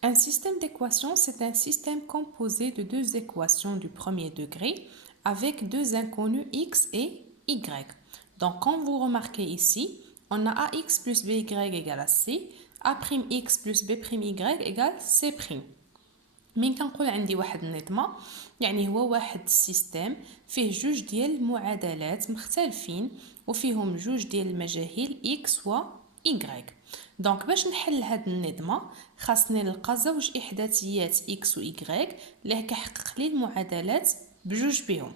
Un système d'équations, c'est un système composé de deux équations du premier degré avec deux inconnus x et y. Donc, comme vous remarquez ici, on a ax plus by égale à c, a'x plus b'y égale c'. من كنقول عندي واحد النظمه يعني هو واحد السيستم فيه جوج ديال المعادلات مختلفين وفيهم جوج ديال المجاهيل x و y. دونك باش نحل هاد النظمه خاصني نلقى زوج احداثيات x و y اللي كيحقق لي المعادلات بجوج بهم.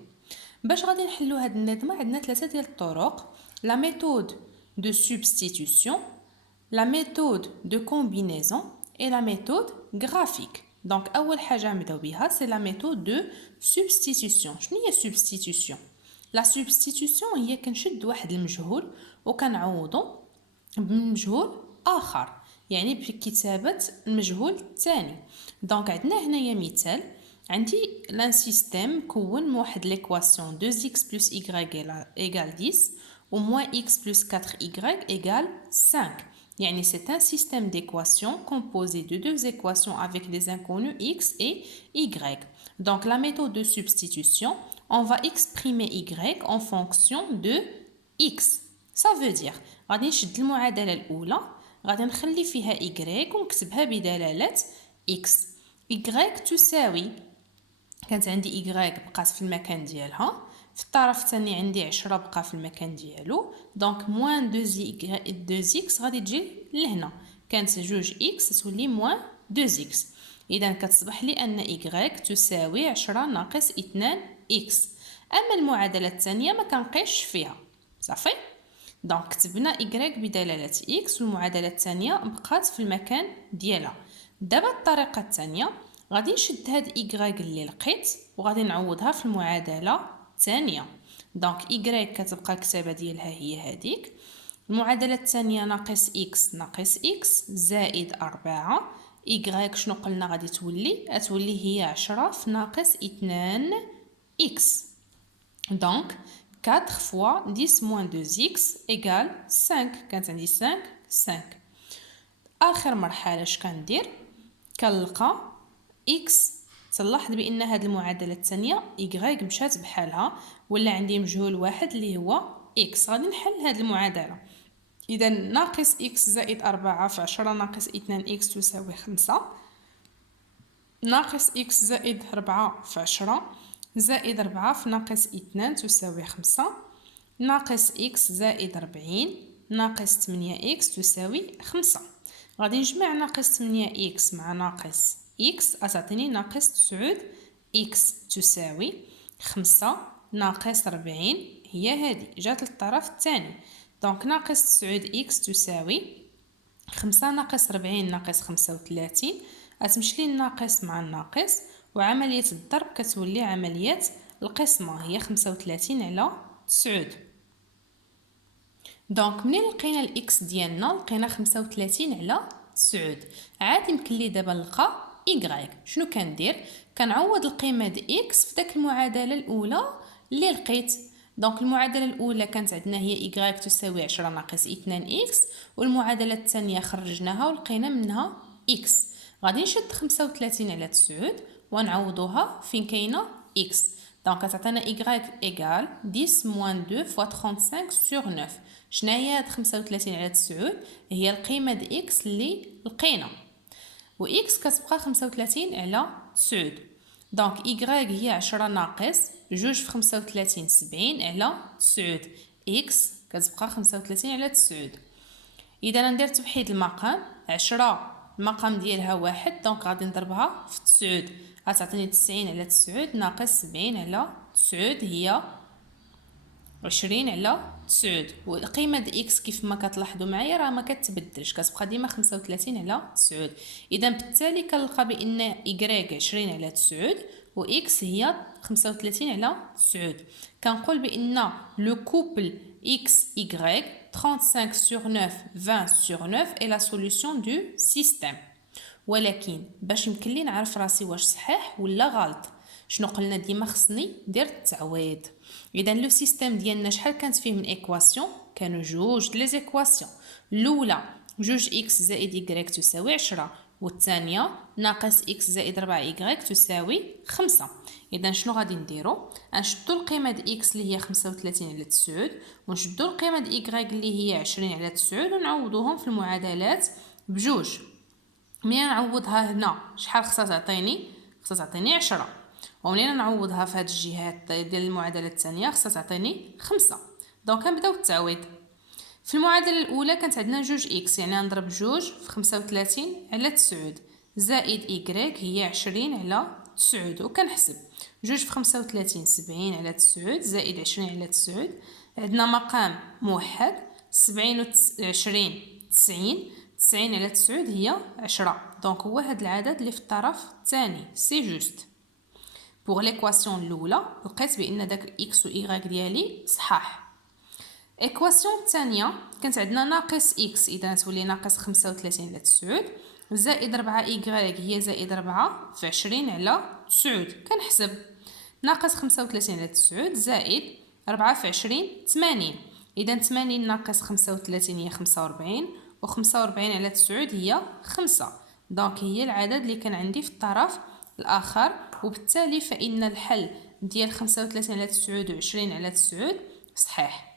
باش غادي نحلو هاد النظمه عندنا ثلاثه ديال الطرق: لا ميثود دو سبستيتيوشن، la méthode de combinaison et la méthode graphique. Donc, أول حاجة نبداو بها c'est la méthode de substitution. شنو هي substitution؟ la substitution هي كنشد واحد المجهول وكنعوضو بمجهول آخر، يعني بكتابة المجهول الثاني. دونك عندنا هنايا مثال، عندي لان سيستيم مكون من واحد ليكواسيون 2x plus y égale 10 و moins x plus 4y égale 5. Yani c'est un système d'équations composé de deux équations avec des inconnus x et y. Donc la méthode de substitution, on va exprimer y en fonction de x. Ça veut dire غادي نشد المعادلة الأولى غادي نخلي فيها y ونكتبها بدلالة x. y تساوي، كانت عندي y بقات في المكان ديالها، في الطرف الثاني عندي 10 بقى في المكان ديالو، دونك موان 2x غادي تجي لهنا، كانت جوج x تولي موان 2x. اذا كتصبح لي ان y تساوي 10 ناقص 2x. اما المعادله الثانيه ما كنبقيش فيها صافي. دونك كتبنا y بدلاله x والمعادله الثانيه بقات في المكان ديالها. دابا الطريقه الثانيه غادي نشد هاد y اللي لقيت وغادي نعوضها في المعادله الثانيه. دونك y كتبقى الكتابه ديالها هي هذيك، المعادله الثانيه ناقص x ناقص x زائد 4 y شنو قلنا غادي تولي هي 10 في ناقص 2 x. دونك 4 fois 10 moins 2x égale 5. كانت عندي 5. اخر مرحله اش كندير؟ كنلقى x، تلاحظ بان هذه المعادله الثانيه y مشات بحالها ولا عندي مجهول واحد اللي هو x. غادي نحل هذه المعادله. اذا ناقص x زائد 4 في 10 ناقص 2x تساوي 5، ناقص x زائد 4 في 10 زائد 4 في ناقص 2 تساوي 5، ناقص x زائد 40 ناقص 8x تساوي 5. غادي نجمع ناقص 8x مع ناقص x أتعطيني ناقص 9x تساوي 5 ناقص 40 هي هذه جات للطرف الثاني. دونك ناقص 9x تساوي 5 ناقص 40 ناقص 35 أتمشي لي الناقص مع الناقص وعملية الضرب كتولي عملية القسمة، هي 35 على 9. دونك منين لقينا الاكس ديالنا لقينا 35 على 9. عاد يمكن لي دابا نلقى y. شنو كندير؟ كنعوض القيمه د x في داك المعادله الاولى اللي لقيت. دونك المعادله الاولى كانت عندنا هي y تساوي 10 ناقص 2x، والمعادله الثانيه خرجناها ولقينا منها x. غادي نشد 35 على 9 ونعوضوها فين كاينه x. دونك تعطينا y égale 10 moins 2 fois 35 sur 9. شناهي هاد 35 على 9؟ هي القيمه د x اللي لقينا، و x كتبقى 35 على 9. دونك y هي 10 ناقص 2 في 35 70 على 9، x كتبقى 35 على 9. اذا ندير توحيد المقام، 10 المقام ديالها 1 دونك غادي نضربها في 9 غتعطيني 90 على 9 ناقص 70 على 9 هي 20 على 9. والقيمه د اكس كيف ما كتلاحظوا معايا راه ما كتبدلش، كتبقى ديما 35 على 9. اذا بالتالي كنلقى بان y 20 على 9 و x هي 35 على 9. كنقول بان لو كوبل x y 35 sur 9 20 sur 9 est la solution du système. ولكن باش يمكن لي نعرف راسي واش صحيح ولا غلط، شنو قلنا؟ ديما خصني ندير التعويض. اذا لو سيستيم ديالنا شحال كانت فيه من ايكواسيون؟ كانوا جوج لي زيكواسيون. الاولى 2x زائد y تساوي 10، والثانية ناقص إكس زائد 4 إيكغيك تساوي 5. إذا شنو غادي نديرو؟ غنشدو القيمة د إكس اللي هي 35 على 9 ونشدو القيمة د إيكغيك اللي هي 20 على 9 ونعوضوهم في المعادلات بجوج. ملي نعوضها هنا شحال خصها تعطيني؟ خصها تعطيني 10. وملي نعوضها في هاد الجهات ديال المعادلة الثانية خصها تعطيني 5. دونك كنبداو التعويض. في المعادلة الأولى كانت عندنا جوج إكس، يعني نضرب جوج في 35 على 9 زائد إيكغيك هي 20 على 9 وكنحسب جوج في 35 70 على 9 زائد 20 على 9. عندنا مقام موحد 70 و 20 90 على 9 هي 10. دونك هو هاد العدد اللي في الطرف الثاني سي جوست. بوغ ليكواسيون الاولى لقيت بان داك اكس و ايغريك ديالي صحاح. ايكواسيون الثانيه كانت عندنا ناقص اكس، اذا تولي ناقص 35 على 9 زائد 4 ايغريك هي زائد 4 في 20 على 9. كنحسب ناقص 35 على 9 زائد 4 في 20 80. اذا 80 ناقص 35 هي 45 و 45 على 9 هي 5. دونك هي العدد اللي كان عندي في الطرف الاخر، وبالتالي فإن الحل ديال 35 على 9 و 20 على 9 صحيح.